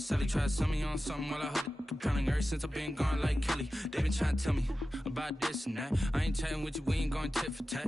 Sally try to sell me on something while I hold it compelling. Ever since I've been gone like Kelly, they been trying to tell me about this and that. I ain't chatting with you, we ain't going tit for tat.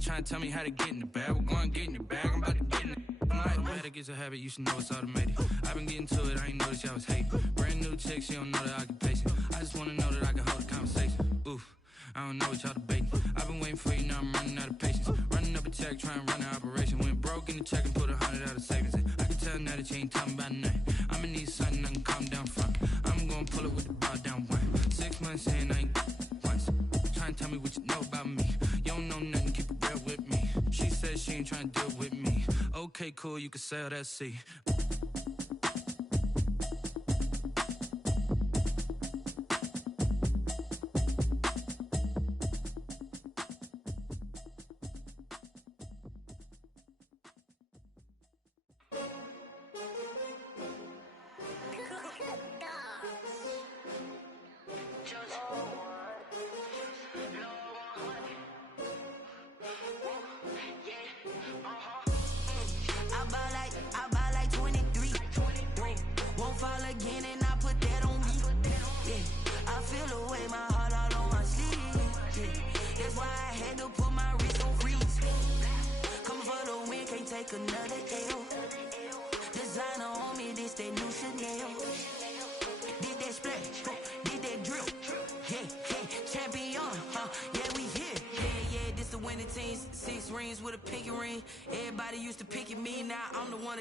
Trying to tell me how to get in the bag. We're going to get in your bag, I'm about to get in it. I'm like, automatic is a habit, you should know it's automated. I've been getting to it, I ain't noticed y'all was hating. Brand new chick, she don't know the occupation. I just wanna know that I can hold a conversation. Oof, I don't know what y'all debating. I've been waiting for you, now I'm running out of patience. Running up a check, trying to run an operation. Went broke in the check and put 100 out of savings in. I can tell now that you ain't talking about nothing. I'ma need something I can calm down from. I'm gonna pull it with the bar down one. 6 months in, I ain't once. Trying to tell me what you know about me. You don't know nothing, keep it real with me. She said she ain't trying to deal with me. Okay, cool, you can sell that seat.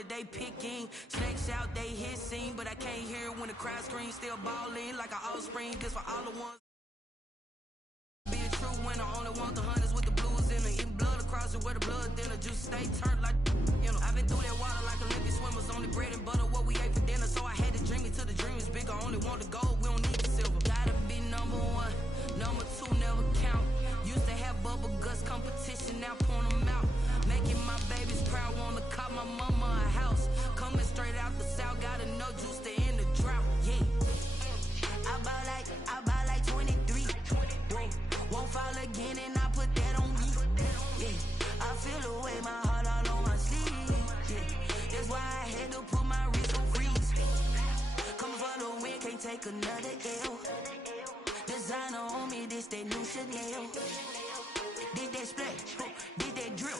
They picking snakes out, they hissing, but I can't hear when the crowd screams. Still balling like an offspring. This for all the ones. Be a true winner, only want the hunters with the blues in it. Eating blood across it where the blood dinner. Juice stay turned like you know. I've been through that water like Olympic swimmers. Only bread and butter what we ate for dinner. So I had to dream it till the dream is bigger. Only want the gold, we don't need the silver. Gotta be number one, number two never count. Used to have bubble guts competition, now point them out. Making my babies proud, wanna cop my mama a house. Coming straight out the south, gotta know juice to end the drought. Yeah, I buy like 23. Won't fall again, and I put that on me. Yeah, I feel the way, my heart all on my sleeve. Yeah, that's why I had to put my wrist on freeze. Come for the win, can't take another L. Designer on me, this that new Chanel. Did that splash, did that drill.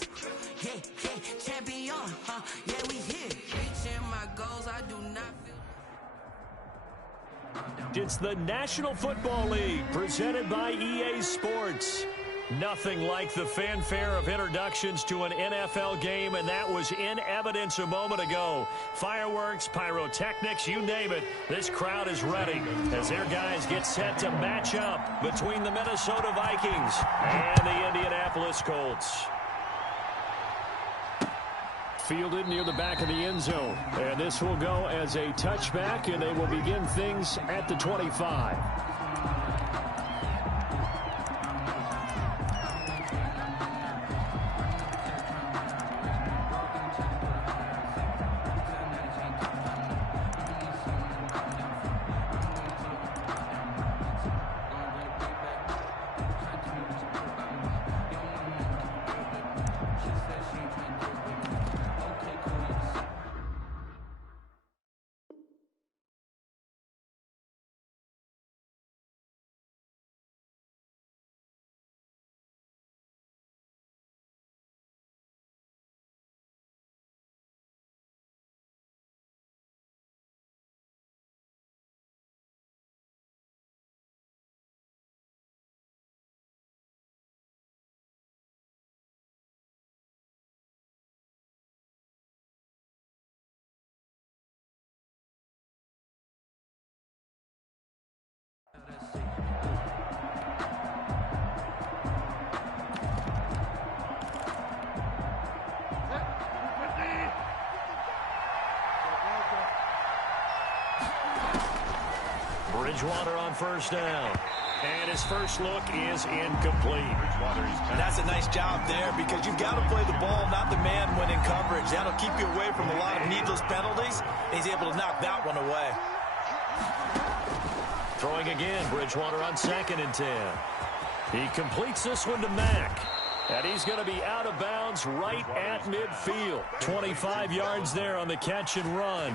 Yeah, champion, yeah, we here. Reaching my goals, I do not feel. It's the National Football League presented by EA Sports. Nothing like the fanfare of introductions to an NFL game, and that was in evidence a moment ago. Fireworks, pyrotechnics, you name it. This crowd is ready as their guys get set to match up between the Minnesota Vikings and the Indianapolis Colts. Fielded near the back of the end zone. And this will go as a touchback, and they will begin things at the 25. Bridgewater on first down. And his first look is incomplete. That's a nice job there because you've got to play the ball, not the man when in coverage. That'll keep you away from a lot of needless penalties. He's able to knock that one away. Throwing again, Bridgewater on 2nd and 10. He completes this one to Mack. And he's going to be out of bounds right at midfield. 25 yards there on the catch and run.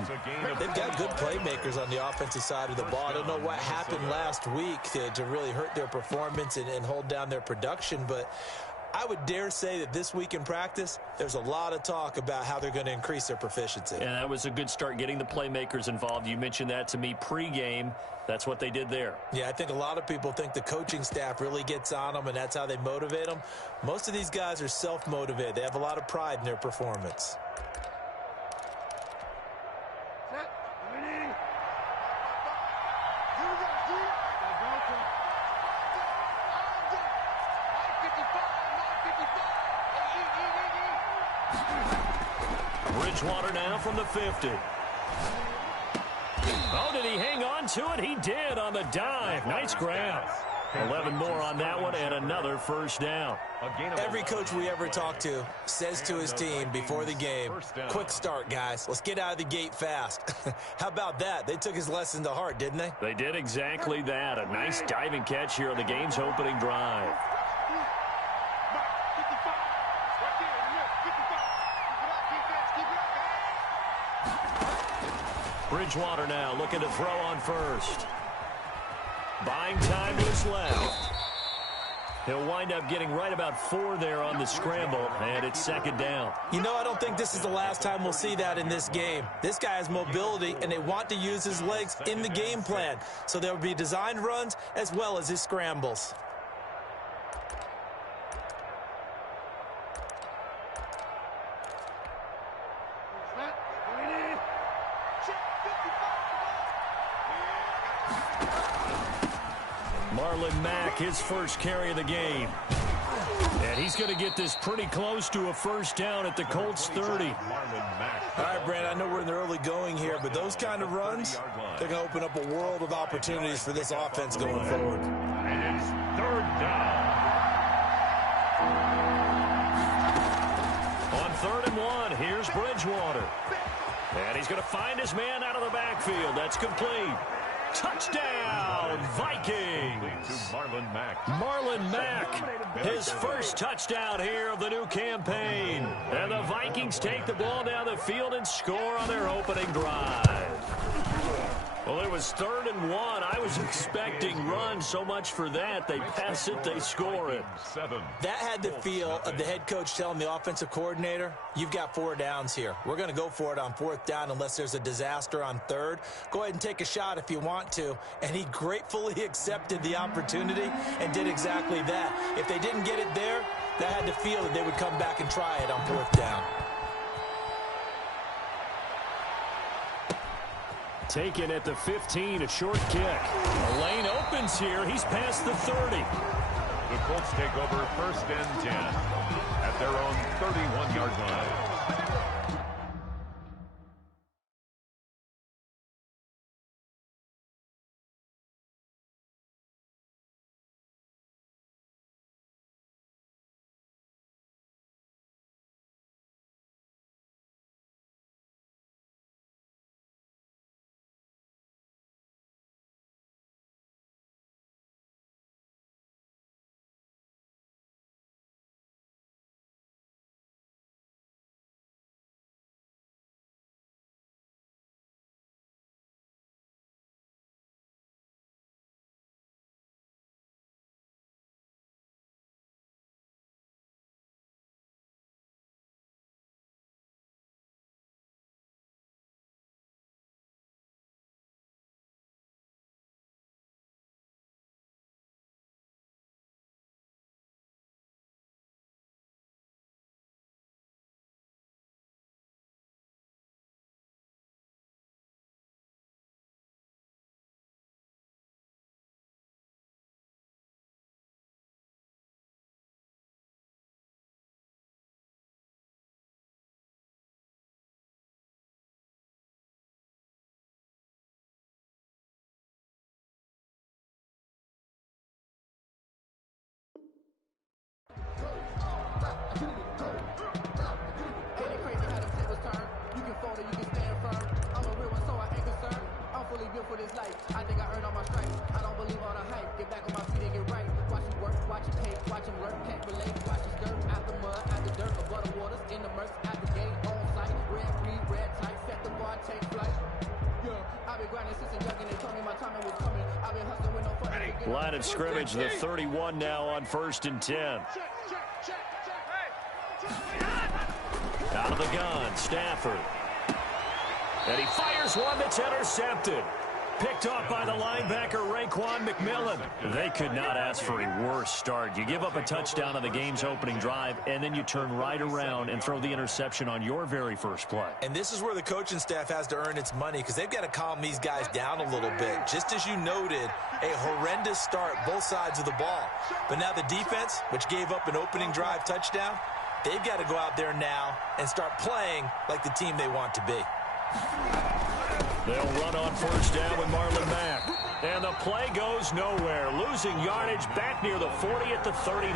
They've got good playmakers on the offensive side of the ball. I don't know what happened last week to really hurt their performance and hold down their production, but I would dare say that this week in practice, there's a lot of talk about how they're going to increase their proficiency. And that was a good start, getting the playmakers involved. You mentioned that to me pregame. That's what they did there. Yeah, I think a lot of people think the coaching staff really gets on them, and that's how they motivate them. Most of these guys are self-motivated. They have a lot of pride in their performance. Bridgewater now from the 50. Oh, did he hang on to it? He did on the dive. Nice grab. 11 more on that one and another first down. Every coach we ever talk to says to his team before the game, quick start, guys. Let's get out of the gate fast. How about that? They took his lesson to heart, didn't they? They did exactly that. A nice diving catch here on the game's opening drive. Bridgewater now looking to throw on first. Buying time to his left. He'll wind up getting right about 4 there on the scramble, and it's second down. You know, I don't think this is the last time we'll see that in this game. This guy has mobility, and they want to use his legs in the game plan. So there will be designed runs as well as his scrambles. Mack, his first carry of the game. And he's going to get this pretty close to a first down at the Colts 30. All right, Brandon, I know we're in the early going here, but those kind of runs, they're going to open up a world of opportunities for this offense going forward. And it's third down. On 3rd and 1, here's Bridgewater. And he's going to find his man out of the backfield. That's complete. Touchdown, Vikings! Marlon Mack, his first touchdown here of the new campaign. And the Vikings take the ball down the field and score on their opening drive. Well, it was 3rd and 1. I was expecting runs, so much for that. They pass it, they score it. That had the feel of the head coach telling the offensive coordinator, you've got 4 downs here. We're going to go for it on 4th down unless there's a disaster on 3rd. Go ahead and take a shot if you want to. And he gratefully accepted the opportunity and did exactly that. If they didn't get it there, that had the feel that they would come back and try it on 4th down. Taken at the 15, a short kick. A lane opens here. He's past the 30. The Colts take over 1st and 10 at their own 31-yard line. For this life, I think I earned all my stripes. I don't believe all the hype. Get back on my feet and get right. Watch him work, watch him hate, watch him work, can't relate. Watch his skirt. muddy waters in the mercy at the gate on site. Red green, red tight, set the bar, take flight. Yeah, I've been grinding since a youngin'. They told me my timing was coming. I've been hustling with no fun. Line of scrimmage, the 31 now on 1st and 10. Out of the gun, Stafford. And he fires one that's intercepted. Picked off by the linebacker, Raekwon McMillan. They could not ask for a worse start. You give up a touchdown on the game's opening drive, and then you turn right around and throw the interception on your very first play. And this is where the coaching staff has to earn its money, because they've got to calm these guys down a little bit. Just as you noted, a horrendous start, both sides of the ball. But now the defense, which gave up an opening drive touchdown, they've got to go out there now and start playing like the team they want to be. They'll run on 1st down with Marlon Mack. And the play goes nowhere. Losing yardage back near the 40 at the 39.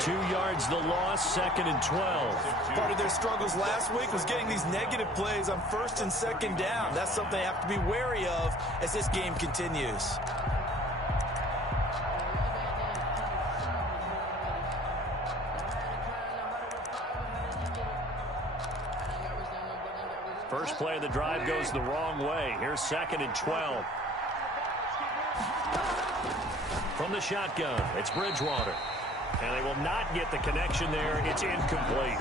2 yards the loss, 2nd and 12. Part of their struggles last week was getting these negative plays on 1st and 2nd down. That's something they have to be wary of as this game continues. First play of the drive goes the wrong way. Here's 2nd and 12. From the shotgun, it's Bridgewater. And they will not get the connection there. It's incomplete.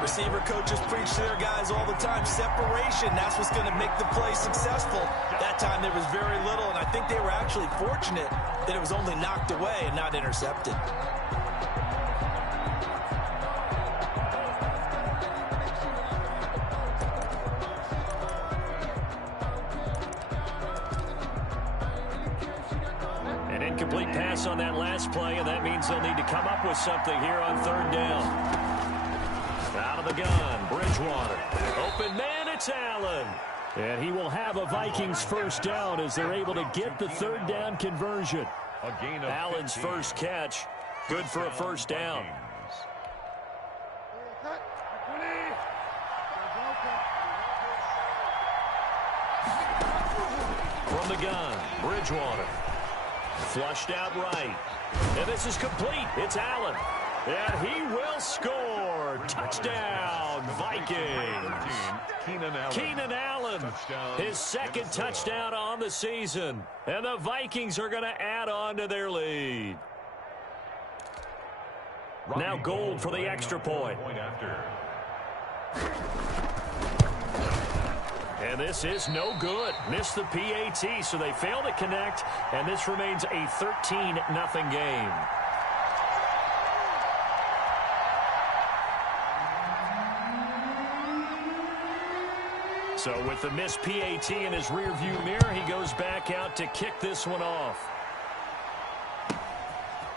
Receiver coaches preach to their guys all the time. Separation, that's what's going to make the play successful. That time there was very little, and I think they were actually fortunate that it was only knocked away and not intercepted. Incomplete pass on that last play, and that means they'll need to come up with something here on 3rd down. Out of the gun, Bridgewater. Open man, it's Allen. And he will have a Vikings 1st down as they're able to get the 3rd down conversion. Allen's first catch, good for a 1st down. From the gun, Bridgewater. Flushed out right. And this is complete. It's Allen. And he will score. Touchdown, Vikings. Keenan Allen, his 2nd touchdown on the season. And the Vikings are going to add on to their lead. Now Gold for the extra point. And this is no good. Missed the PAT, so they fail to connect, and this remains a 13-0 game. So with the missed PAT in his rearview mirror, he goes back out to kick this one off.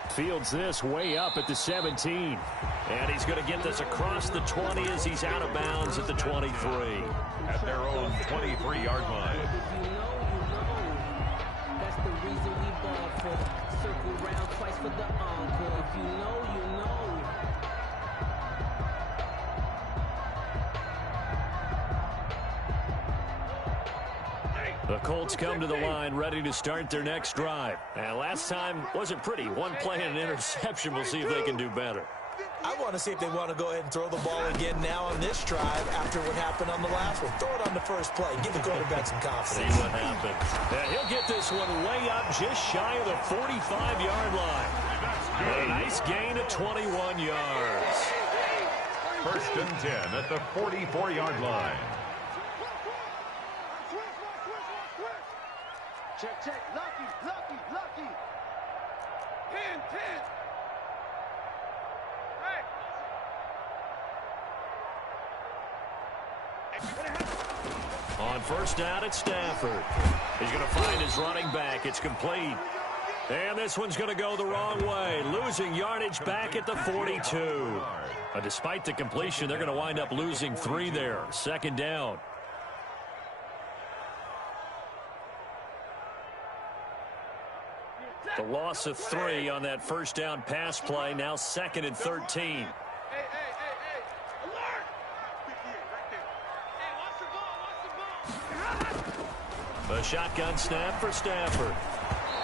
Fields this way up at the 17. And he's going to get this across the 20 as he's out of bounds at the 23. At their own 23-yard line. That's the reason we ball for. Circle round twice for the encore. If you know, you know. The Colts come to the line ready to start their next drive. And last time wasn't pretty. One play and an interception. We'll see if they can do better. I want to see if they want to go ahead and throw the ball again now on this drive after what happened on the last one. Throw it on the first play. Give the quarterback some confidence. See what happens. And he'll get this one way up just shy of the 45-yard line. A nice gain of 21 yards. 1st and 10 at the 44-yard line. Check. Lucky. Pin. On 1st down, it's Stafford. He's going to find his running back. It's complete. And this one's going to go the wrong way. Losing yardage back at the 42. Despite the completion, they're going to wind up losing 3 there. 2nd down. The loss of 3 on that 1st down pass play. Now 2nd and 13. A shotgun snap for Stafford.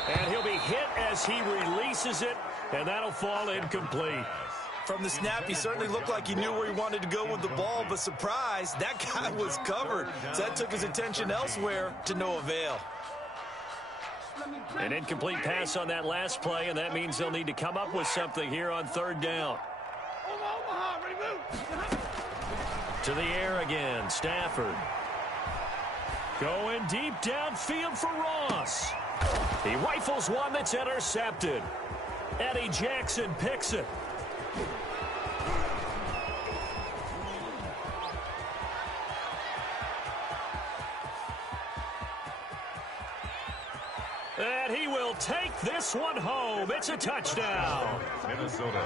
And he'll be hit as he releases it, and that'll fall incomplete. From the snap, he certainly looked like he knew where he wanted to go with the ball, but surprise, that guy was covered. So that took his attention elsewhere to no avail. An incomplete pass on that last play, and that means they'll need to come up with something here on third down. To the air again, Stafford. Going deep downfield for Ross. He rifles one that's intercepted. Eddie Jackson picks it. And he will take this one home. It's a touchdown. Minnesota.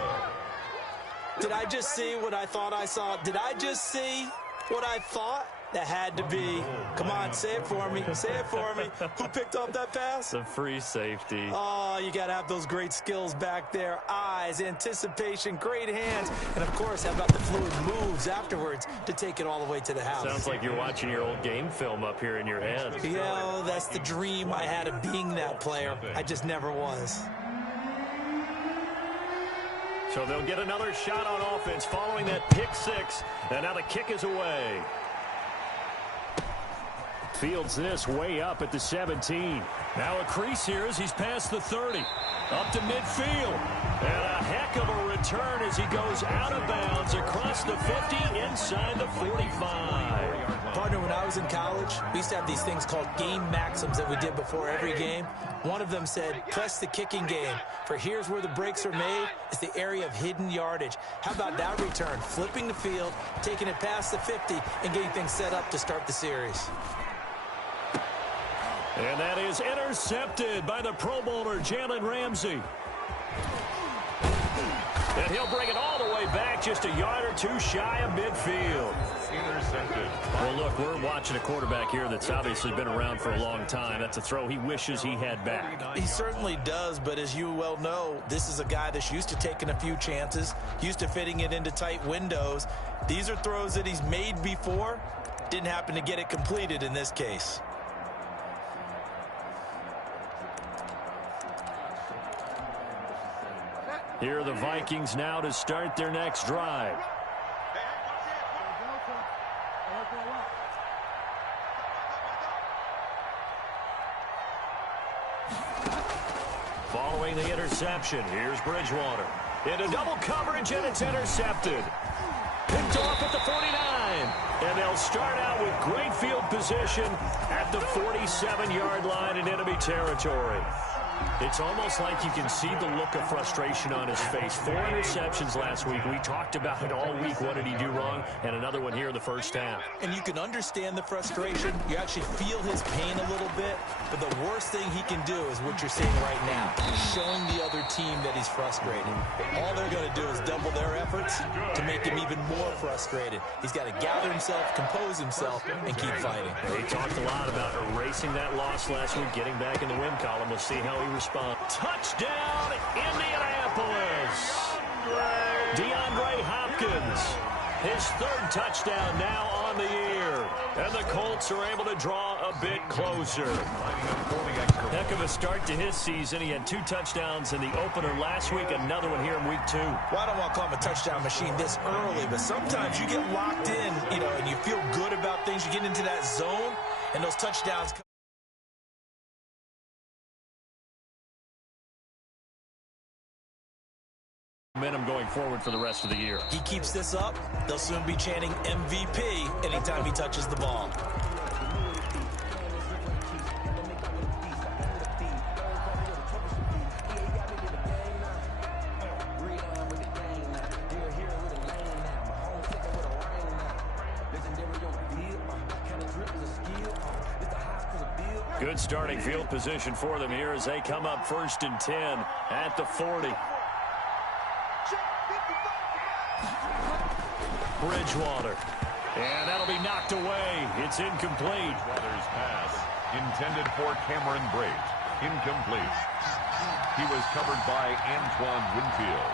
Did I just see what I thought I saw? Did I just see what I thought? That had to be. Come on, say it for me. Say it for me. Who picked up that pass? The free safety. Oh, you got to have those great skills back there. Eyes, anticipation, great hands. And, of course, how about the fluid moves afterwards to take it all the way to the house? Sounds like you're watching your old game film up here in your head. Yeah, that's the dream I had of being that player. I just never was. So they'll get another shot on offense following that pick six. And now the kick is away. Fields this way up at the 17. Now a crease here as he's past the 30. Up to midfield. And a heck of a return as he goes out of bounds across the 50 inside the 45. Partner, when I was in college, we used to have these things called game maxims that we did before every game. One of them said, press the kicking game. For here's where the breaks are made. It's the area of hidden yardage. How about that return? Flipping the field, taking it past the 50, and getting things set up to start the series. And that is intercepted by the Pro Bowler, Jalen Ramsey. And he'll bring it all the way back just a yard or two shy of midfield. Intercepted. Well, look, we're watching a quarterback here that's obviously been around for a long time. That's a throw he wishes he had back. He certainly does, but as you well know, this is a guy that's used to taking a few chances, used to fitting it into tight windows. These are throws that he's made before. Didn't happen to get it completed in this case. Here are the Vikings now to start their next drive. Following the interception, here's Bridgewater. Into double coverage, and it's intercepted. Picked off at the 49. And they'll start out with great field position at the 47-yard line in enemy territory. It's almost like you can see the look of frustration on his face. 4 interceptions last week. We talked about it all week. What did he do wrong? And another one here in the first half. And you can understand the frustration. You actually feel his pain a little bit. But the worst thing he can do is what you're seeing right now, showing the other team that he's frustrated. All they're going to do is double their efforts to make him even more frustrated. He's got to gather himself, compose himself, and keep fighting. He talked a lot about erasing that loss last week, getting back in the win column. We'll see how he responds. Touchdown, Indianapolis. DeAndre Hopkins, his 3rd touchdown now on the year. And the Colts are able to draw a bit closer. Heck of a start to his season. He had 2 touchdowns in the opener last week, another one here in week 2. Well, I don't want to call him a touchdown machine this early, but sometimes you get locked in, and you feel good about things. You get into that zone, and those touchdowns come. Momentum going forward for the rest of the year. He keeps this up, they'll soon be chanting MVP anytime he touches the ball. Good starting field position for them here as they come up 1st and 10 at the 40. Bridgewater. And that'll be knocked away. It's incomplete. Bridgewater's pass intended for Cameron Brate. Incomplete. He was covered by Antoine Winfield.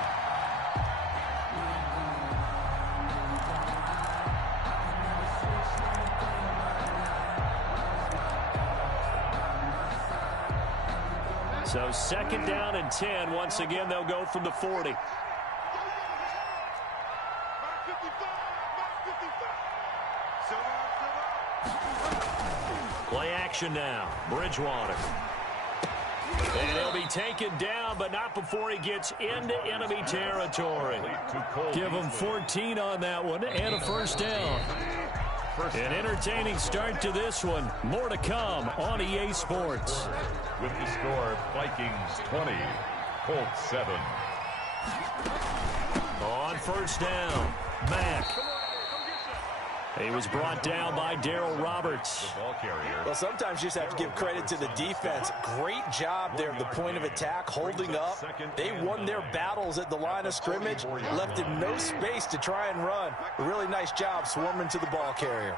So 2nd down and 10. Once again, they'll go from the 40. action now. Bridgewater. And he'll be taken down, but not before he gets into enemy territory. Give him 14 on that one and a first down. An entertaining start to this one. More to come on EA Sports. With the score, Vikings 20, Colts 7. On first down, Mack. He was brought down by Darryl Roberts. Well, sometimes you just have to give credit to the defense. Great job there at the point of attack, holding up. They won their battles at the line of scrimmage, left him no space to try and run. A really nice job swarming to the ball carrier.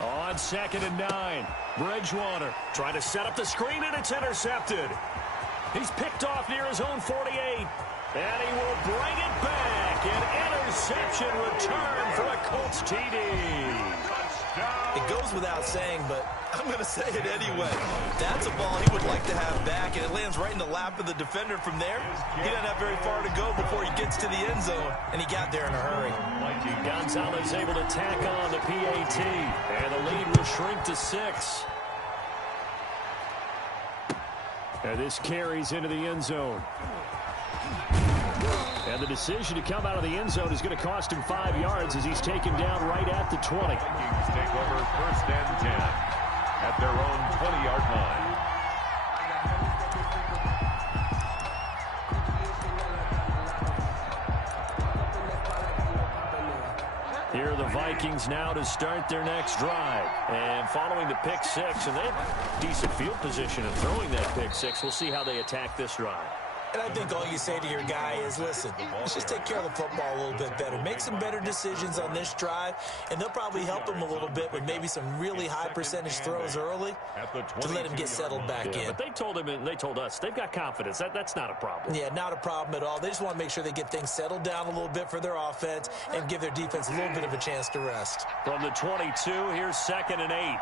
On 2nd and 9, Bridgewater trying to set up the screen, and it's intercepted. He's picked off near his own 48, and he will bring it back. An interception return for a Colts TD. It goes without saying, but I'm going to say it anyway. That's a ball he would like to have back, and it lands right in the lap of the defender from there. He doesn't have very far to go before he gets to the end zone, and he got there in a hurry. Gonzalez able to tack on the PAT, and the lead will shrink to 6. And this carries into the end zone. And the decision to come out of the end zone is going to cost him 5 yards as he's taken down right at the 20. Vikings take over 1st and 10 at their own 20-yard line. Here are the Vikings now to start their next drive. And following the pick 6, and they have decent field position in throwing that pick 6. We'll see how they attack this drive. And I think all you say to your guy is, listen, let's just take care of the football a little bit better. Make some better decisions on this drive, and they'll probably help him a little bit with maybe some really high percentage throws early to let him get settled back in. But they told him and they told us they've got confidence. That's not a problem. Yeah, not a problem at all. They just want to make sure they get things settled down a little bit for their offense and give their defense a little bit of a chance to rest. From the 22, here's 2nd and 8.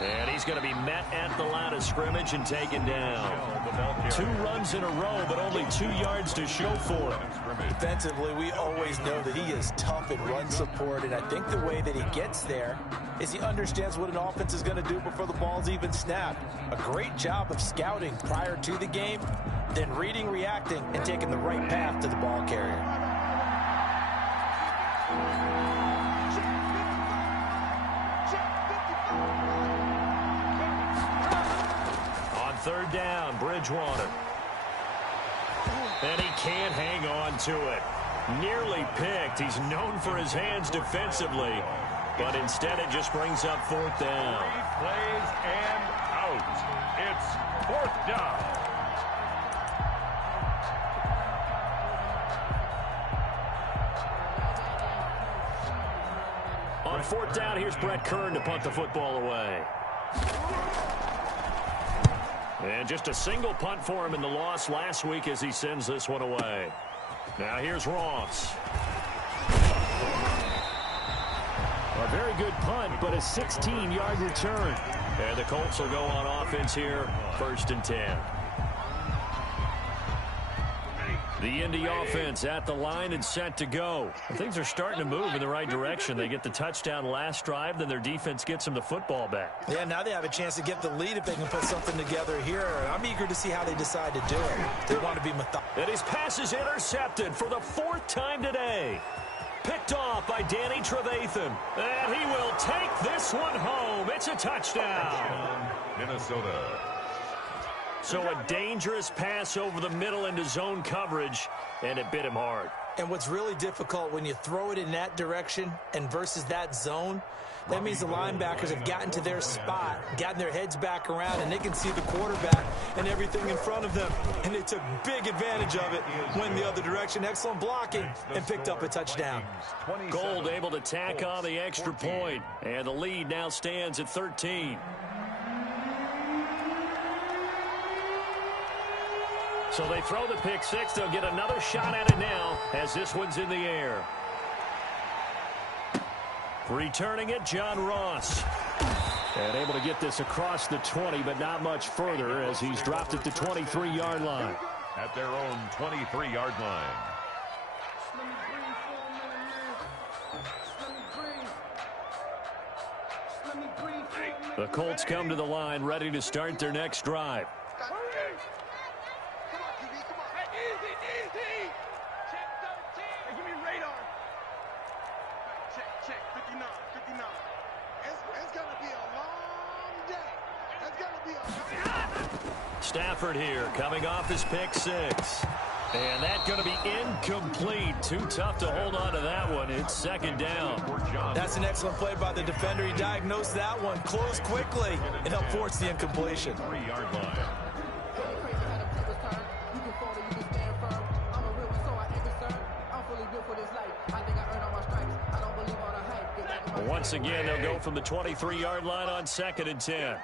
And he's going to be met at the line of scrimmage and taken down. 2 runs in a row, but only 2 yards to show for it. Defensively, we always know that he is tough in run support, and I think the way that he gets there is he understands what an offense is going to do before the ball's even snapped. A great job of scouting prior to the game, then reading, reacting, and taking the right path to the ball carrier. On 3rd down, Bridgewater. And he can't hang on to it. Nearly picked. He's known for his hands defensively, but instead it just brings up 4th down. 3 plays and out. It's 4th down. On 4th down, here's Brett Kern to punt the football away. And just a single punt for him in the loss last week as he sends this one away. Now here's Ross. A very good punt, but a 16-yard return. And the Colts will go on offense here, 1st and 10. The Indy offense at the line and set to go. Things are starting to move in the right direction. They get the touchdown last drive, then their defense gets them the football back. Yeah, now they have a chance to get the lead if they can put something together here. I'm eager to see how they decide to do it. They want to be methodical. And his pass is intercepted for the 4th time today. Picked off by Danny Trevathan. And he will take this one home. It's a touchdown. Minnesota. So a dangerous pass over the middle into zone coverage, and it bit him hard. And what's really difficult when you throw it in that direction and versus that zone, that means the linebackers have gotten to their spot, gotten their heads back around, and they can see the quarterback and everything in front of them. And they took big advantage of it, went the other direction, excellent blocking, and picked up a touchdown. Gold able to tack on the extra point, and the lead now stands at 13. So they throw the pick 6. They'll get another shot at it now as this one's in the air. Returning it, John Ross. And able to get this across the 20, but not much further as he's dropped at the 23-yard line. At their own 23-yard line. The Colts come to the line ready to start their next drive. Stafford here coming off his pick six. And that's going to be incomplete. Too tough to hold on to that one. It's second down. That's an excellent play by the defender. He diagnosed that one, closed quickly, and helped force the incompletion. 3-yard line. Once again, they'll go from the 23-yard line on 2nd and 10.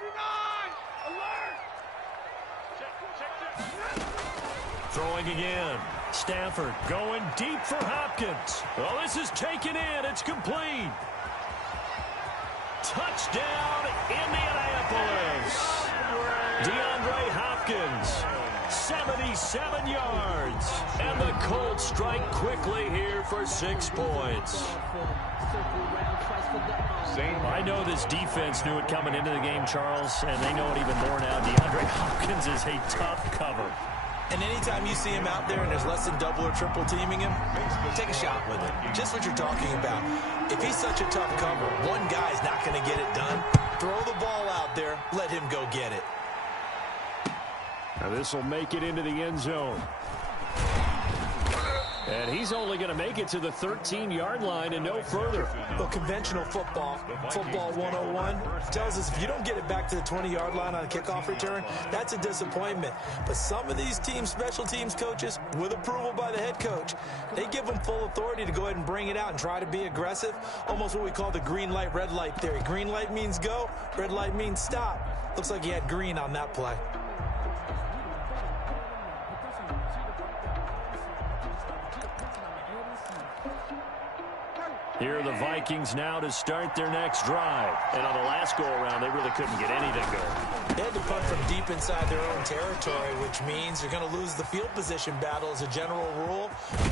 Throwing again. Stafford going deep for Hopkins. Well, this is taken in. It's complete. Touchdown, Indianapolis. DeAndre Hopkins, 77 yards. And the Colts strike quickly here for 6 points. I know this defense knew it coming into the game, Charles, and they know it even more now. DeAndre Hopkins is a tough cover. And anytime you see him out there and there's less than double or triple teaming him, take a shot with him. Just what you're talking about. If he's such a tough cover, one guy's not going to get it done. Throw the ball out there. Let him go get it. Now this will make it into the end zone. And he's only going to make it to the 13-yard line and no further. Well, conventional football 101, tells us if you don't get it back to the 20-yard line on a kickoff return, that's a disappointment. But some of these teams, special teams coaches, with approval by the head coach, they give them full authority to go ahead and bring it out and try to be aggressive. Almost what we call the green light, red light theory. Green light means go, red light means stop. Looks like he had green on that play. Here are the Vikings now to start their next drive. And on the last go-around, they really couldn't get anything going. They had to punt from deep inside their own territory, which means they're going to lose the field position battle as a general rule.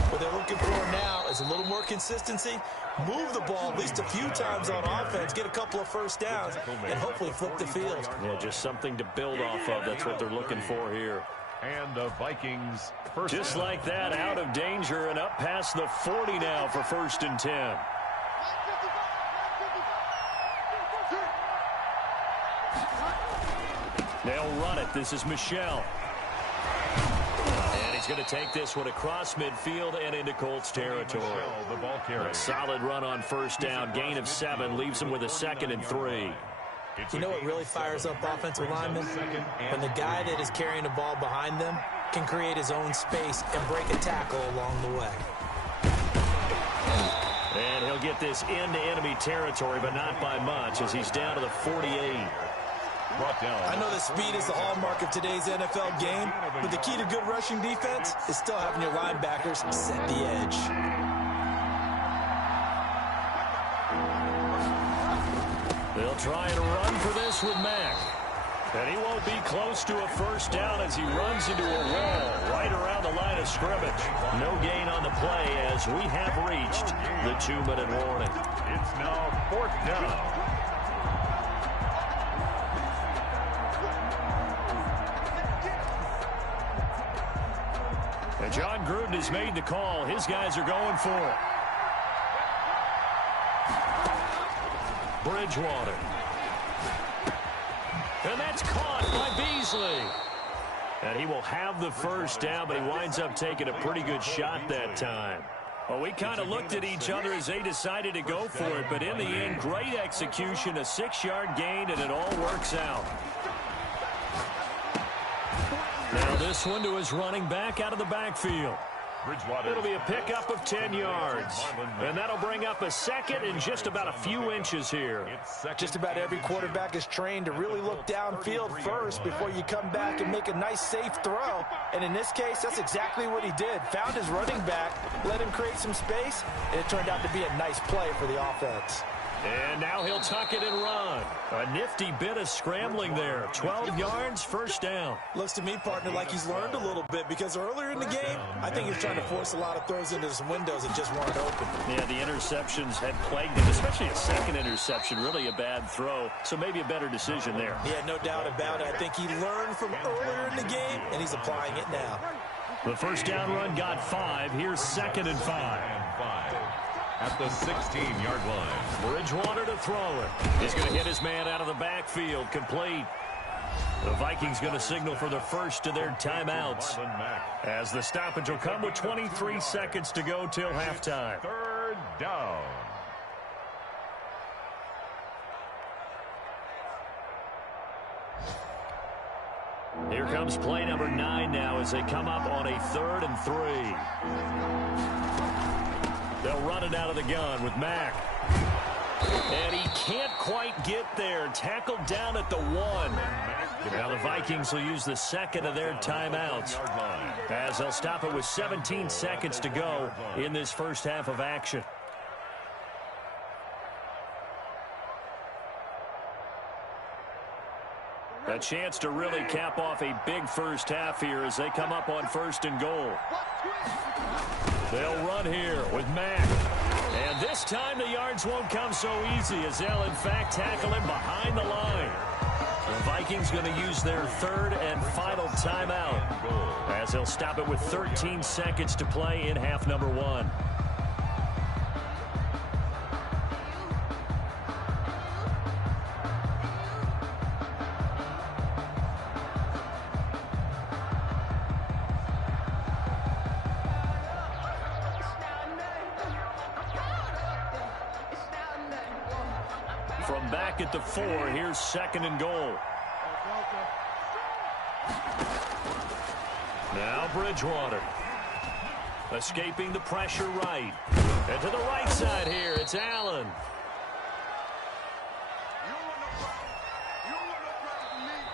What they're looking for now is a little more consistency, move the ball at least a few times on offense, get a couple of first downs, and hopefully flip the field. Yeah, just something to build off of. That's what they're looking for here. And the Vikings first Just down. like that, out of danger and up past the 40 now for 1st and 10. They'll run it. This is Michel. And he's going to take this one across midfield and into Colts territory. The ball carrier. A solid run on 1st down. Gain of 7 leaves him with a 2nd and 3. You know what really fires up offensive linemen? When the guy that is carrying the ball behind them can create his own space and break a tackle along the way. And he'll get this into enemy territory, but not by much, as he's down to the 48. I know that speed is the hallmark of today's NFL game, but the key to good rushing defense is still having your linebackers set the edge. They'll try and run for this with Mack. And he won't be close to a 1st down as he runs into a wall right around the line of scrimmage. No gain on the play as we have reached the 2-minute warning. It's now 4th down. And John Gruden has made the call. His guys are going for it. Bridgewater. And that's caught by Beasley. And he will have the 1st down, but he winds up taking a pretty good shot that time. Well, we kind of looked at each other as they decided to go for it, but in the end, great execution, a 6-yard gain, and it all works out. Now this one to his running back out of the backfield. It'll be a pickup of 10 yards. And that'll bring up a 2nd and just about a few inches here. Just about every quarterback is trained to really look downfield first before you come back and make a nice, safe throw. And in this case, that's exactly what he did. Found his running back, let him create some space, and it turned out to be a nice play for the offense. And now he'll tuck it and run. A nifty bit of scrambling there. 12 yards, first down. Looks to me, partner, like he's learned a little bit because earlier in the game, I think he was trying to force a lot of throws into some windows that just weren't open. Yeah, the interceptions had plagued him, especially a second interception. Really a bad throw, so maybe a better decision there. Yeah, no doubt about it. I think he learned from earlier in the game, and he's applying it now. The first down run got 5. Here's 2nd and 5. At the 16-yard line. Bridgewater to throw it. He's going to hit his man out of the backfield. Complete. The Vikings going to signal for the first of their timeouts, as the stoppage will come with 23 seconds to go till halftime. 3rd down. Here comes play number 9 now as they come up on a 3rd and 3. They'll run it out of the gun with Mack. And he can't quite get there. Tackled down at the 1. Now the Vikings will use the second of their timeouts, as they'll stop it with 17 seconds to go in this first half of action. A chance to really cap off a big first half here as they come up on 1st and goal. They'll run here with Mack. And this time the yards won't come so easy, as they'll in fact tackle him behind the line. The Vikings going to use their 3rd and final timeout, as they'll stop it with 13 seconds to play in half number 1. From back at the 4, here's 2nd and goal. Now Bridgewater. Escaping the pressure right. And to the right side here, it's Allen.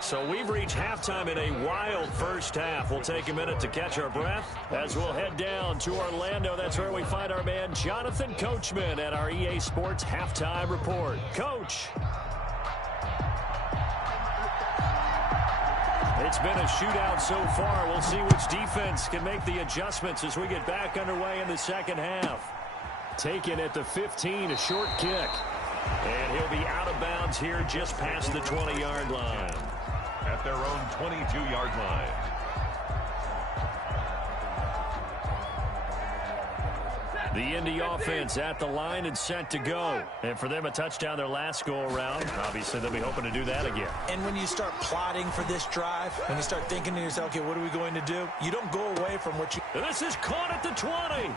So we've reached halftime in a wild first half. We'll take a minute to catch our breath as we'll head down to Orlando. That's where we find our man Jonathan Coachman at our EA Sports Halftime Report. Coach. It's been a shootout so far. We'll see which defense can make the adjustments as we get back underway in the second half. Taken at the 15, a short kick. And he'll be out of bounds here just past the 20-yard line. At their own 22-yard line. The Indy offense at the line and set to go. And for them, a touchdown their last go-around. Obviously, they'll be hoping to do that again. And when you start plotting for this drive, when you start thinking to yourself, okay, what are we going to do? You don't go away from what you... This is caught at the 20.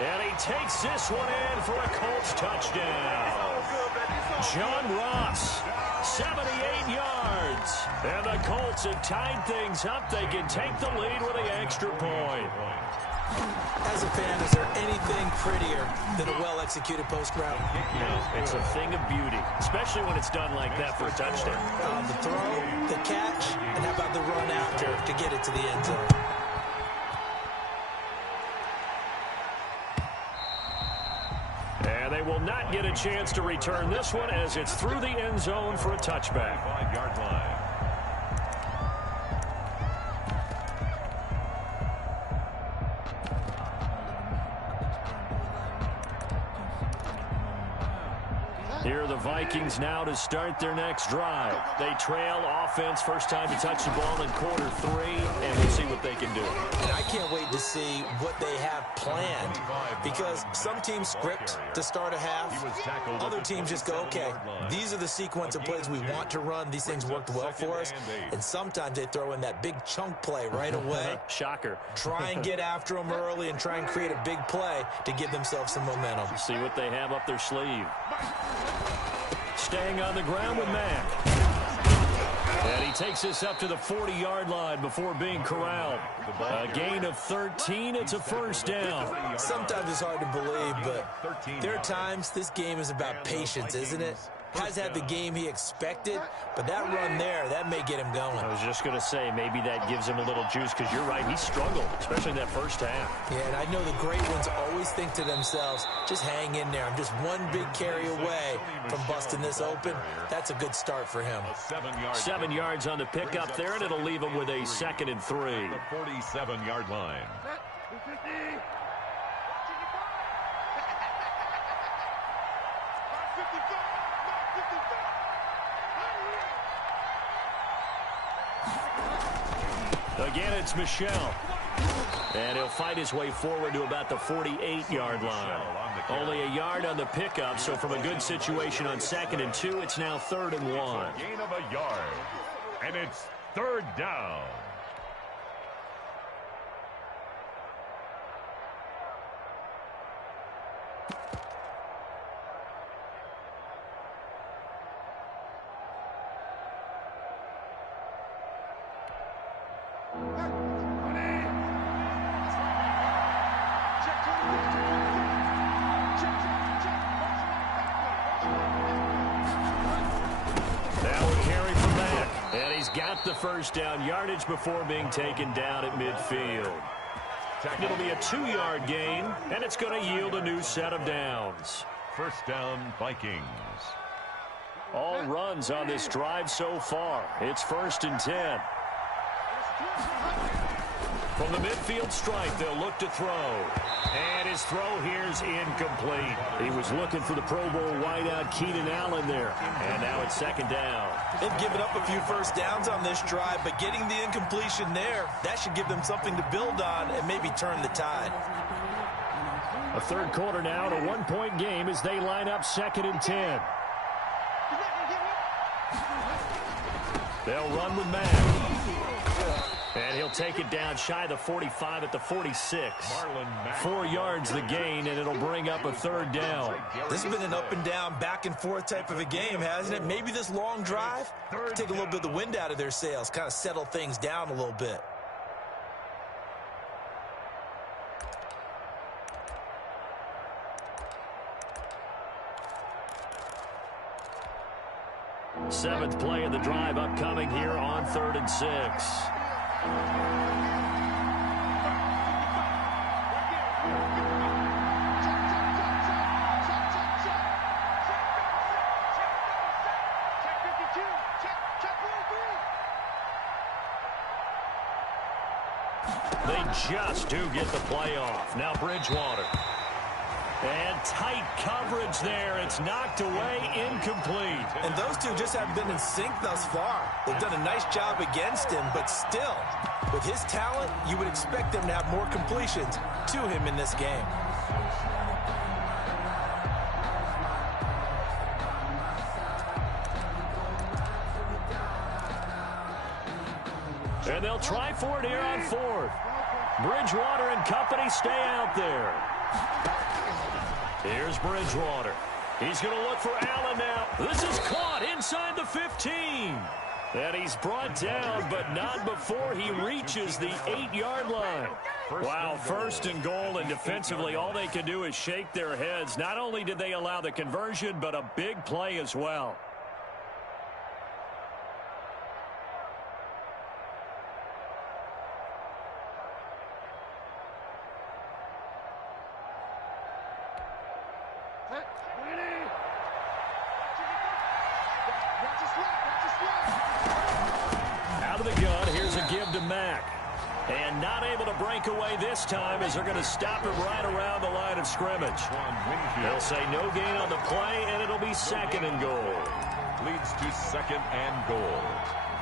And he takes this one in for a Colts touchdown. John Ross, 78 yards. And the Colts have tied things up. They can take the lead with the extra point. As a fan, is there anything prettier than a well-executed post route? No, it's a thing of beauty, especially when it's done like that for a touchdown. The throw, the catch, and how about the run after to get it to the end zone? And they will not get a chance to return this one as it's through the end zone for a touchback. 5-yard line. Here are the Vikings now to start their next drive. They trail offense, first time to touch the ball in quarter 3, and we'll see what they can do. And I can't wait to see what they have planned, because some teams script to start a half. Other teams just go, okay, these are the sequence of plays we want to run. These things worked well for us. And sometimes they throw in that big chunk play right away. Shocker. Try and get after them early and try and create a big play to give themselves some momentum. See what they have up their sleeve. Staying on the ground with Mack. And he takes this up to the 40-yard line before being corralled. A gain of 13. It's a first down. Sometimes it's hard to believe, but there are times this game is about patience, isn't it? Has had the game he expected, but that run there, that may get him going. I was just going to say, maybe that gives him a little juice, because you're right, he struggled, especially in that first half. Yeah, and I know the great ones always think to themselves, just hang in there. I'm just one big carry away from busting this open. That's a good start for him. 7 yards on the pickup there, and it'll leave him with a 2nd and 3. The 47-yard line. Again, it's Michel. And he'll fight his way forward to about the 48-yard line. Only a yard on the pickup, so from a good situation on 2nd and 2, it's now 3rd and 1. Gain of a yard, and it's 3rd down. Got the first down yardage before being taken down at midfield. It'll be a 2-yard gain, and it's going to yield a new set of downs. First down, Vikings. All runs on this drive so far. It's 1st and 10. From the midfield stripe, they'll look to throw. And his throw here's incomplete. He was looking for the Pro Bowl wideout Keenan Allen there. And now it's 2nd down. They've given up a few first downs on this drive, but getting the incompletion there, that should give them something to build on and maybe turn the tide. A 3rd quarter now, and a 1-point game as they line up 2nd and 10. They'll run with Matt. And he'll take it down shy of the 45 at the 46. 4 yards the gain, and it'll bring up a 3rd down. This has been an up and down, back and forth type of a game, hasn't it? Maybe this long drive, take a little bit of the wind out of their sails, kind of settle things down a little bit. Seventh play of the drive upcoming here on 3rd and 6. They just do get the play off. Now Bridgewater. And tight coverage there. It's knocked away, incomplete. And those two just haven't been in sync thus far. They've done a nice job against him, but still, with his talent, you would expect them to have more completions to him in this game. And they'll try for it here on 4th. Bridgewater and company stay out there. Here's Bridgewater. He's going to look for Allen now. This is caught inside the 15. And he's brought down, but not before he reaches the 8-yard line. Wow, 1st and goal, and defensively all they can do is shake their heads. Not only did they allow the conversion, but a big play as well. And not able to break away this time as they're going to stop him right around the line of scrimmage. They'll say no gain on the play, and it'll be 2nd and goal. Leads to 2nd and goal.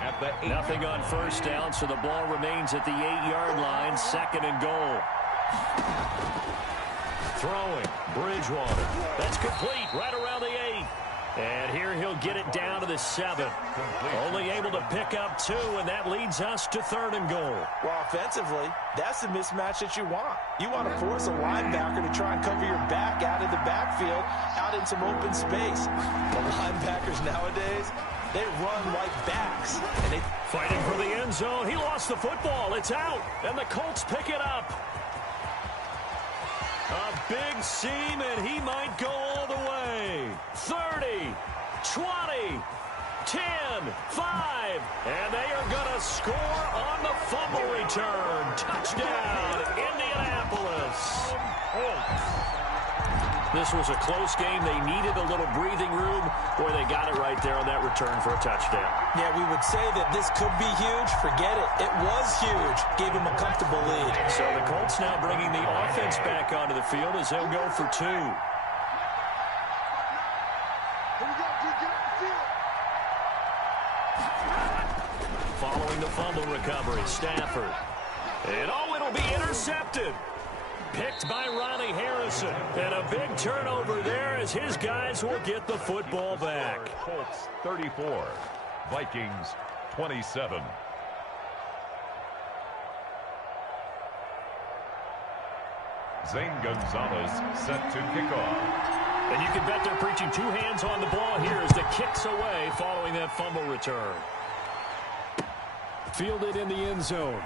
At the 8. Nothing on 1st down, so the ball remains at the 8-yard line, 2nd and goal. Throwing, Bridgewater. That's complete, right around the 8. And here he'll get it down to the 7. Only able to pick up 2, and that leads us to 3rd and goal. Well, offensively, that's the mismatch that you want. You want to force a linebacker to try and cover your back out of the backfield, out in some open space. The linebackers nowadays, they run like backs. And they fighting for the end zone. He lost the football. It's out, and the Colts pick it up. A big seam, and he might go all the way. 30. 20, 10, 5, and they are going to score on the fumble return. Touchdown, Indianapolis. This was a close game. They needed a little breathing room. Boy, they got it right there on that return for a touchdown. Yeah, we would say that this could be huge. Forget it. It was huge. Gave them a comfortable lead. So the Colts now bringing the offense back onto the field as they'll go for 2. Following the fumble recovery, Stafford. And it'll be intercepted. Picked by Ronnie Harrison. And a big turnover there as his guys will get the football back. Colts 34, Vikings 27. Zane Gonzalez set to kick off. And you can bet they're preaching 2 hands on the ball here as the kick's away following that fumble return. Fielded in the end zone.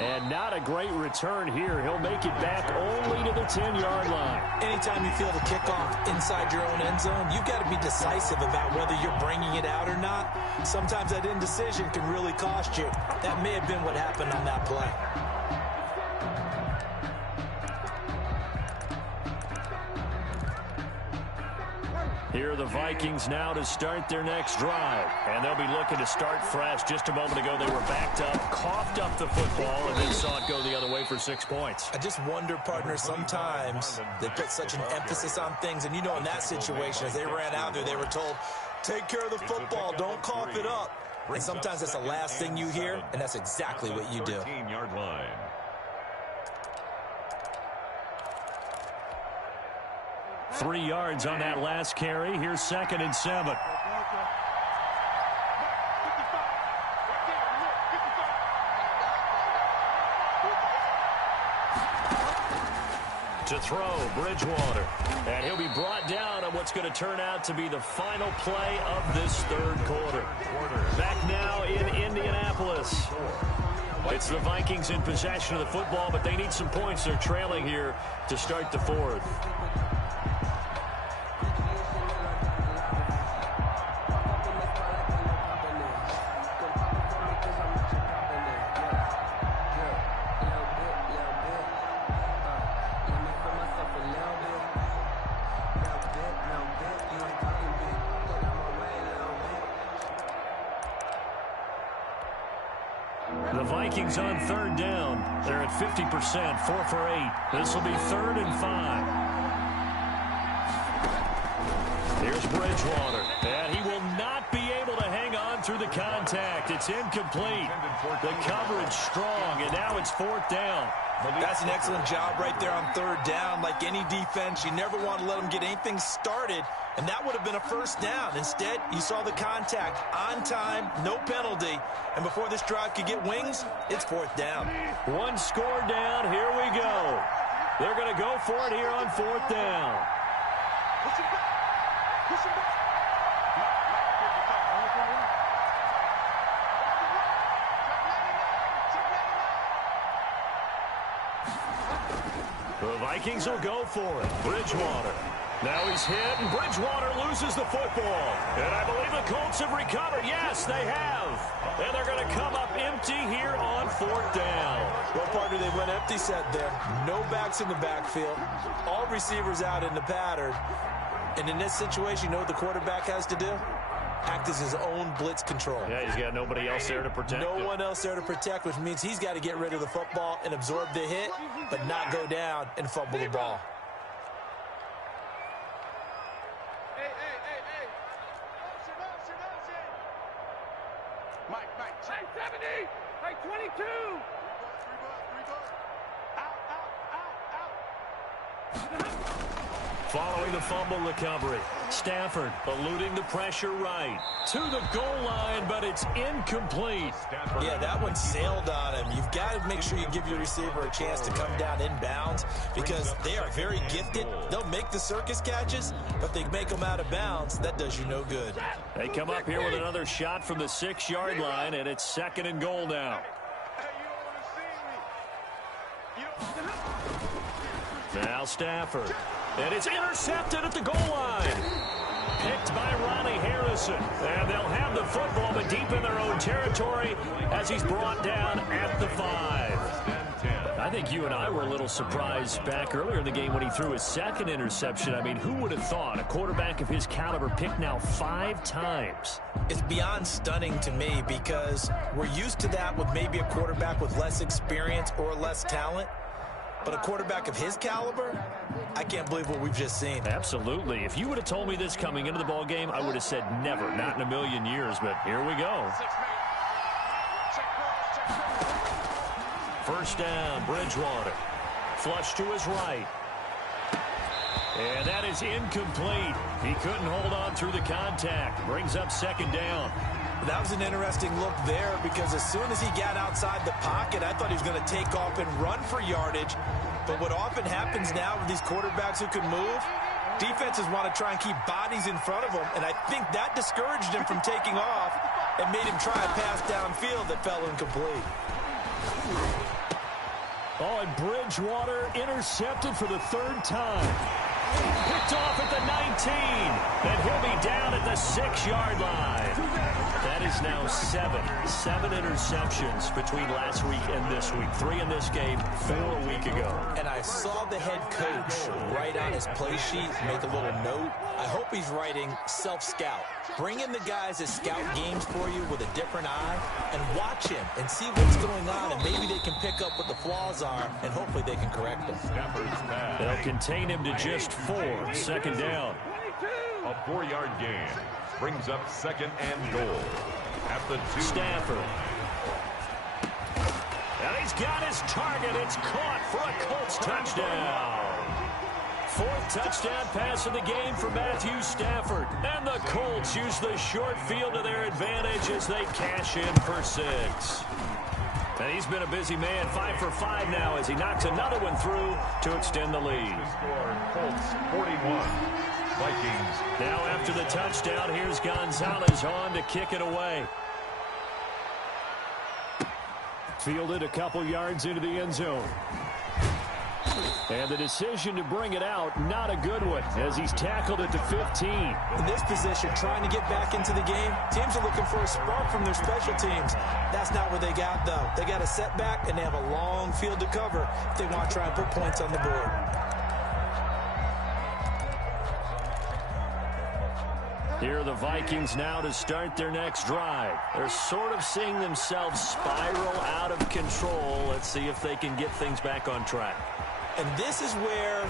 And not a great return here. He'll make it back only to the 10-yard line. Anytime you feel the kickoff inside your own end zone, you've got to be decisive about whether you're bringing it out or not. Sometimes that indecision can really cost you. That may have been what happened on that play. Here are the Vikings now to start their next drive. And they'll be looking to start fresh. Just a moment ago, they were backed up, coughed up the football, and then saw it go the other way for 6 points. I just wonder, partner, sometimes they put such an emphasis on things. And, you know, in that situation, as they ran out there, they were told, take care of the football, don't cough it up. And sometimes that's the last thing you hear, and that's exactly what you do. 13-yard line. Three yards on that last carry. Here's 2nd and 7. To throw, Bridgewater. And he'll be brought down on what's going to turn out to be the final play of this 3rd quarter. Back now in Indianapolis. It's the Vikings in possession of the football, but they need some points. They're trailing here to start the 4th. The Vikings on 3rd down. They're at 50%, 4 for 8. This will be 3rd and 5. Here's Bridgewater, and he will not be able to hang on through the contact. It's incomplete. The coverage strong, and now it's 4th down. That's an excellent job right there on 3rd down. Like any defense, you never want to let them get anything started, and that would have been a 1st down. Instead, you saw the contact on time, no penalty, and before this drive could get wings, it's 4th down. 1 score down. Here we go. They're going to go for it here on 4th down. Push him back. Push him back. The Vikings will go for it. Bridgewater. Now he's hit, and Bridgewater loses the football. And I believe the Colts have recovered. Yes, they have. And they're going to come up empty here on 4th down. Well, partner, they went empty set there. No backs in the backfield. All receivers out in the pattern. And in this situation, you know what the quarterback has to do? Act as his own blitz control. Yeah, he's got nobody else there to protect him. No one else there to protect, which means he's got to get rid of the football and absorb the hit, but not go down and fumble the ball. Hey. Mike. Hey, 70. Hey, 22. Three ball. Out. Following the fumble recovery, Stafford eluding the pressure right to the goal line, but it's incomplete. Yeah, that one sailed on him. You've got to make sure you give your receiver a chance to come down inbounds because they are very gifted. They'll make the circus catches, but they make them out of bounds. That does you no good. They come up here with another shot from the 6-yard line, and it's 2nd and goal now. Now Stafford. And it's intercepted at the goal line. Picked by Ronnie Harrison. And they'll have the football, but deep in their own territory as he's brought down at the 5. I think you and I were a little surprised back earlier in the game when he threw his second interception. I mean, who would have thought a quarterback of his caliber picked now 5 times? It's beyond stunning to me because we're used to that with maybe a quarterback with less experience or less talent. But a quarterback of his caliber, I can't believe what we've just seen. Absolutely. If you would have told me this coming into the ball game, I would have said never, not in a million years. But here we go. First down, Bridgewater. Flush to his right. And that is incomplete. He couldn't hold on through the contact. Brings up second down. That was an interesting look there because as soon as he got outside the pocket, I thought he was going to take off and run for yardage. But what often happens now with these quarterbacks who can move, defenses want to try and keep bodies in front of them. And I think that discouraged him from taking off and made him try a pass downfield that fell incomplete. Oh, and Bridgewater intercepted for the 3rd time. Picked off at the 19, and he'll be down at the 6-yard line. That is now 7 interceptions between last week and this week. 3 in this game, 4 a week ago. And I saw the head coach write on his play sheet, make a little note. I hope he's writing self-scout. Bring in the guys that scout games for you with a different eye and watch him and see what's going on, and maybe they can pick up what the flaws are, and hopefully they can correct them. They'll contain him to just 4. Second down. A 4-yard gain brings up second and goal at the 2. Stafford. And he's got his target. It's caught for a Colts touchdown. 4th touchdown pass of the game for Matthew Stafford. And the Colts use the short field to their advantage as they cash in for 6. And he's been a busy man, 5 for 5 now as he knocks another one through to extend the lead. Score Colts 41. Vikings. Now after the touchdown, here's Gonzalez on to kick it away. Fielded a couple yards into the end zone. And the decision to bring it out, not a good one, as he's tackled at the 15. In this position, trying to get back into the game, teams are looking for a spark from their special teams. That's not what they got, though. They got a setback, and they have a long field to cover if they want to try and put points on the board. Here are the Vikings now to start their next drive. They're sort of seeing themselves spiral out of control. Let's see if they can get things back on track. And this is where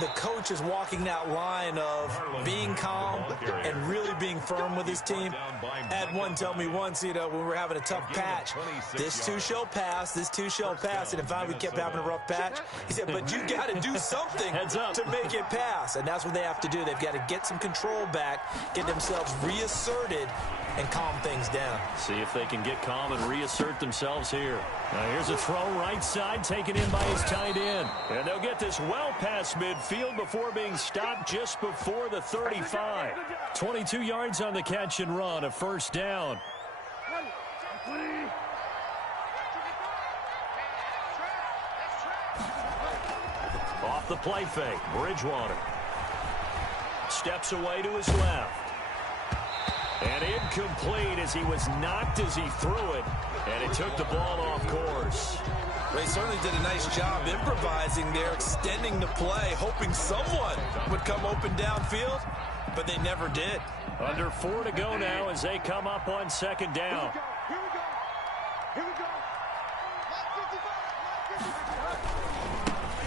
the coach is walking that line of being calm and really being firm with his team. I had one tell me once, when we were having a tough patch, this too shall pass, this too shall pass. And if we kept having a rough patch, he said, but you got to do something to make it pass. And that's what they have to do. They've got to get some control back, get themselves reasserted, and calm things down. See if they can get calm and reassert themselves here. Now here's a throw right side, taken in by his tight end. And they'll get this well past midfield before being stopped just before the 35. 22 yards on the catch and run, a first down. Off the play fake, Bridgewater. Steps away to his left. And incomplete as he was knocked as he threw it. And it took the ball off course. They certainly did a nice job improvising there, extending the play, hoping someone would come open downfield, but they never did. Under 4 to go now as they come up on second down.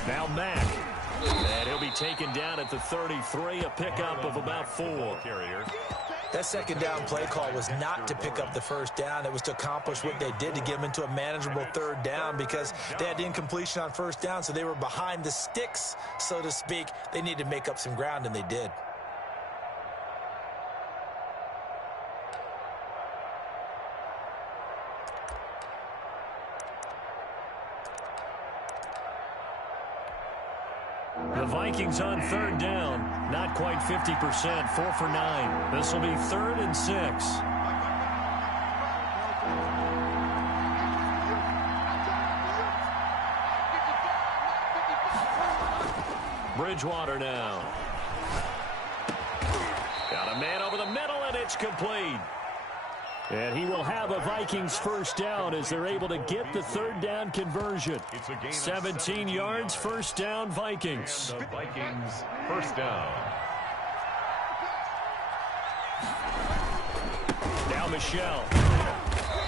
Now Mack. And he'll be taken down at the 33, a pickup of about 4. That second down play call was not to pick up the first down. It was to accomplish what they did to get them into a manageable third down because they had incompletion on first down, so they were behind the sticks, so to speak. They needed to make up some ground, and they did. The Vikings on third down, not quite 50%, 4 for 9. This will be 3rd and 6. Bridgewater now. Got a man over the middle, and it's complete. And he will have a Vikings first down as they're able to get the third down conversion. 17 yards, first down, Vikings. And the Vikings first down. Now Michelle.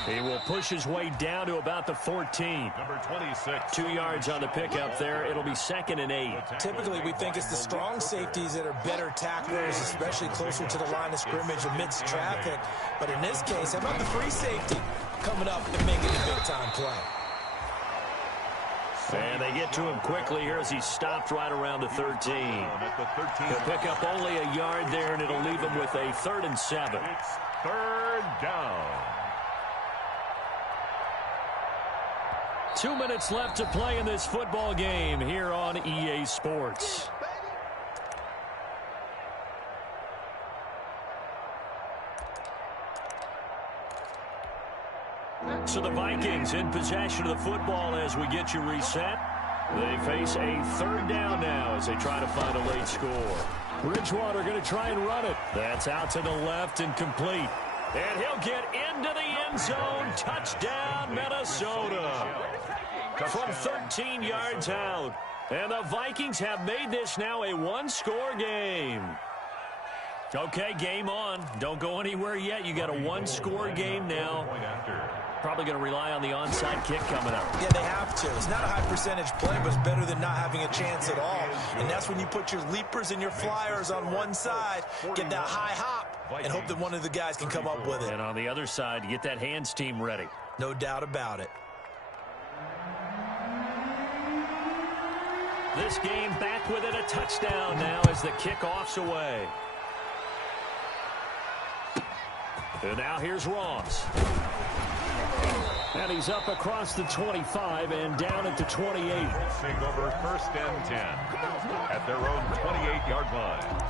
He will push his way down to about the 14. Number 26. 2 yards on the pickup there. It'll be 2nd and 8. Typically, we think it's the strong safeties that are better tacklers, especially closer to the line of scrimmage amidst traffic. But in this case, how about the free safety coming up and making a big-time play? And they get to him quickly here as he's stopped right around the 13. He'll pick up only a yard there, and it'll leave him with a 3rd and 7. It's 3rd down. 2 minutes left to play in this football game here on EA Sports. So the Vikings in possession of the football as we get you reset. They face a 3rd down now as they try to find a late score. Bridgewater going to try and run it. That's out to the left and complete. And he'll get into the end zone. Touchdown, Minnesota. From 13 yards out. And the Vikings have made this now a one-score game. Okay, game on. Don't go anywhere yet. You got a one-score game now. Probably going to rely on the onside kick coming up. Yeah, they have to. It's not a high-percentage play, but it's better than not having a chance at all. And that's when you put your leapers and your flyers on one side, get that high hop, and hope that one of the guys can come up with it. And on the other side, get that hands team ready. No doubt about it. This game back within a touchdown now as the kickoff's away. And now here's Ross. And he's up across the 25 and down at the 28. Take over 1st and 10 at their own 28-yard line.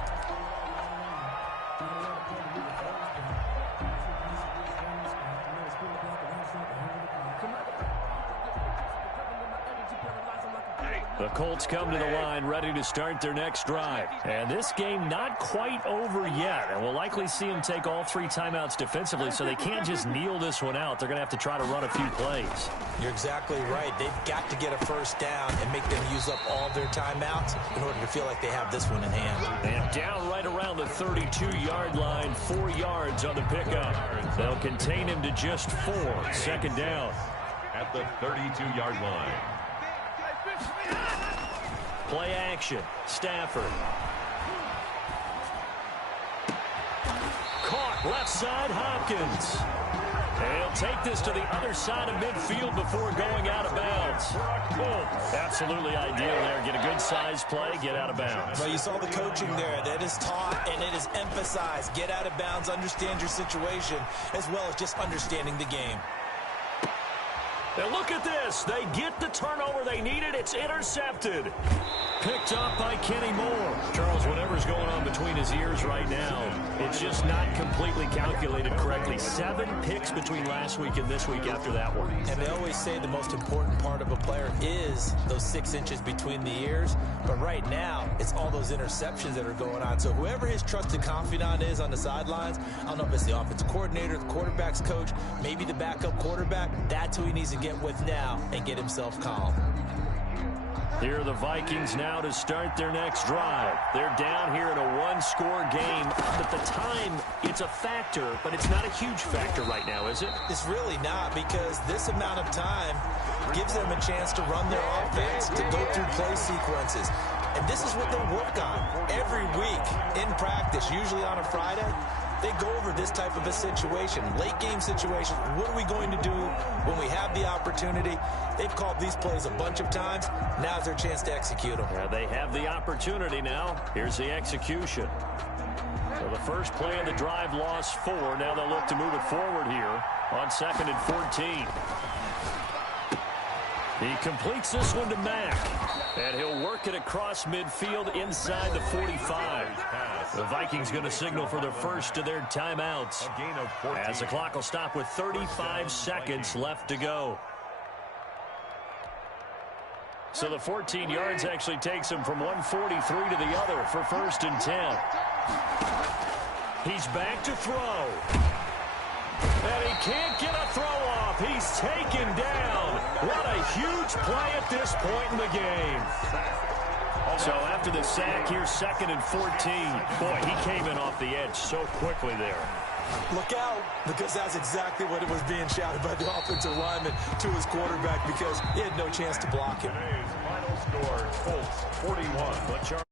The Colts come to the line ready to start their next drive. And this game not quite over yet. And we'll likely see them take all 3 timeouts defensively, so they can't just kneel this one out. They're going to have to try to run a few plays. You're exactly right. They've got to get a first down and make them use up all their timeouts in order to feel like they have this one in hand. And down right around the 32-yard line, 4 yards on the pickup. They'll contain him to just 4. 2nd down. At the 32-yard line. Play action. Stafford. Caught left side, Hopkins. And he'll take this to the other side of midfield before going out of bounds. Boom. Absolutely ideal there. Get a good size play, get out of bounds. Well, you saw the coaching there. That is taught and it is emphasized. Get out of bounds, understand your situation, as well as just understanding the game. Now look at this. They get the turnover they needed. It's intercepted. Picked up by Kenny Moore. Charles, whatever's going on between his ears right now, it's just not completely calculated correctly. 7 picks between last week and this week after that one. And they always say the most important part of a player is those 6 inches between the ears. But right now, it's all those interceptions that are going on. So whoever his trusted confidant is on the sidelines, I don't know if it's the offensive coordinator, the quarterback's coach, maybe the backup quarterback, that's who he needs to get with now and get himself calm. Here are the Vikings now to start their next drive. They're down here in a one-score game. At the time, it's a factor, but it's not a huge factor right now, is it? It's really not, because this amount of time gives them a chance to run their offense, to go through play sequences. And this is what they work on every week in practice, usually on a Friday. They go over this type of a situation, late game situation. What are we going to do when we have the opportunity? They've called these plays a bunch of times. Now's their chance to execute them. Yeah, they have the opportunity now. Here's the execution. So the first play of the drive lost 4. Now they'll look to move it forward here on 2nd and 14. He completes this one to Mack. And he'll work it across midfield inside the 45. The Vikings going to signal for the first of their timeouts, as the clock will stop with 35 seconds left to go. So the 14 yards actually takes him from 143 to the other for 1st and 10. He's back to throw. And he can't get a throw off. He's taken down. What a huge play at this point in the game. So after the sack, here's 2nd and 14. Boy, he came in off the edge so quickly there. Look out, because that's exactly what it was being shouted by the offensive lineman to his quarterback, because he had no chance to block him. Today's final score, Colts 41.